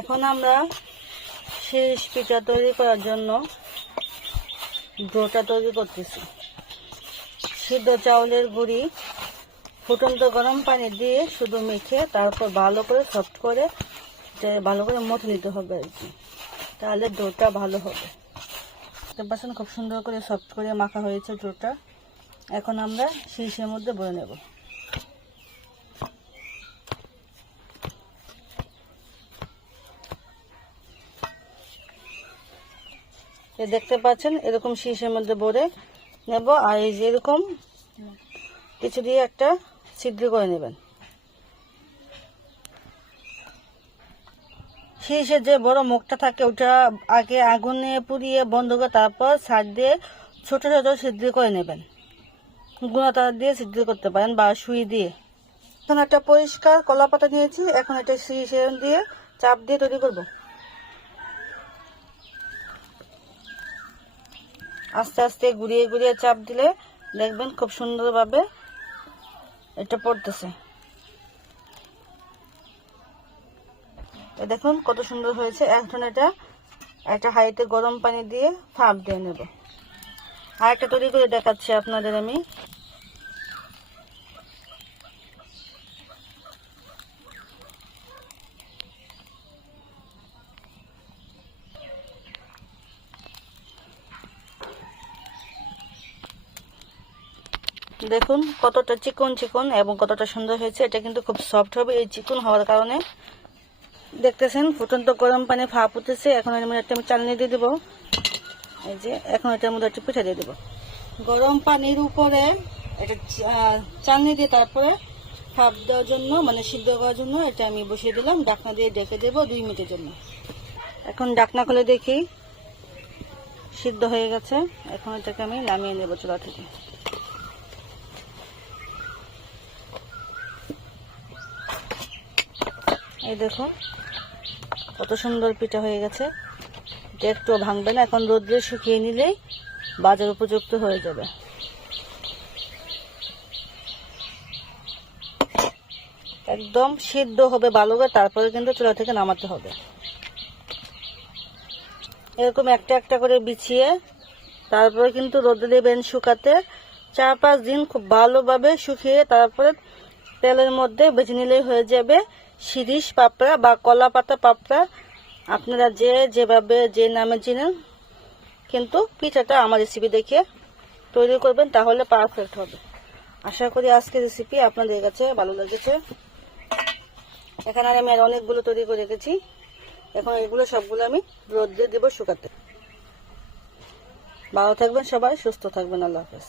এখন আমরা শিরিষ পিঠা তৈরি করার জন্য ডোটা তৈরি করতেছি। সিদ্ধ চাউলের গুঁড়ি ফুটন্ত গরম পানি দিয়ে শুধু মেখে তারপর ভালো করে সফট করে ভালো করে মথে নিতে হবে আর কি, তাহলে ডোটা ভালো হবে। দেখতে পাচ্ছেন খুব সুন্দর করে সফট করে মাখা হয়েছে ডোটা। এখন আমরা শিরিষের মধ্যে ভরে নেব। দেখতে পাচ্ছেন এরকম শিরিষের মধ্যে ভরে নেব। আর এই যে এরকম কিছু দিয়ে একটা ছিদ্র করে নেবেন। শিরিষের যে বড় মুখটা থাকে ওটা আগে আগুনে পুড়িয়ে বন্ধ করে তারপর সাইড দিয়ে ছোট ছোট ছিদ্র করে নেবেন। গুঁড়া দিয়ে ছিদ্র করতে পারেন বা সুই দিয়ে। এখন একটা পরিষ্কার কলা পাতা নিয়েছি, এখন এটা শিরিষের দিয়ে চাপ দিয়ে তৈরি করব। আস্তে আস্তে ঘুরিয়ে ঘুরিয়ে চাপ দিলে দেখবেন খুব সুন্দরভাবে এটা পড়তেছে। দেখুন কত সুন্দর হয়েছে। এখন এটা একটা হাঁড়িতে গরম পানি দিয়ে ভাপ দিয়ে নেব। আর একটা তৈরি করে দেখাচ্ছি আপনাদের আমি। দেখুন কতটা চিকন চিকন এবং কতটা সুন্দর হয়েছে। এটা কিন্তু খুব সফট হবে এই চিকন হওয়ার কারণে। দেখতেছেন ফুটন্ত গরম পানি ভাপ উঠেছে। এখন এর মধ্যে একটা আমি চালনি দিয়ে দেবো। এই যে এখন এটার মধ্যে একটা পিঠা দিয়ে দেবো। গরম পানির উপরে এটা চালনি দিয়ে তারপরে ভাপ দেওয়ার জন্য মানে সিদ্ধ করার জন্য এটা আমি বসিয়ে দিলাম। ঢাকনা দিয়ে ঢেকে দেবো 2 মিনিটের জন্য। এখন ঢাকনা খুলে দেখি সিদ্ধ হয়ে গেছে। এখন এটাকে আমি নামিয়ে নেব চুলা থেকে। এই দেখো কত সুন্দর পিঠা হয়ে গেছে। এটা একটুও ভাঙবে না। এখন রোদ্রে শুকিয়ে নিলেই বাজার উপযুক্ত হয়ে যাবে। একদম সিদ্ধ হবে ভালো করে, তারপরে কিন্তু চুলা থেকে নামাতে হবে। এরকম একটা একটা করে বিছিয়ে তারপরে কিন্তু রোদে দেবেন শুকাতে। 4-5 দিন খুব ভালোভাবে শুকিয়ে তারপরে তেলের মধ্যে ভেজে নিলেই হয়ে যাবে শিরিষ পাপড়া বা কলা পাতা পাপড়া। আপনারা যেভাবে যে নামে চিনেন, কিন্তু পিঠাটা আমার রেসিপি দেখে তৈরি করবেন, তাহলে পারফেক্ট হবে। আশা করি আজকের রেসিপি আপনাদের কাছে ভালো লেগেছে। এখানে আমি আর অনেকগুলো তৈরি করে রেখেছি। এখন এগুলো সবগুলো আমি রোদ দিয়ে দেবো শুকাতে। ভালো থাকবেন সবাই, সুস্থ থাকবেন। আল্লাহ হাফেজ।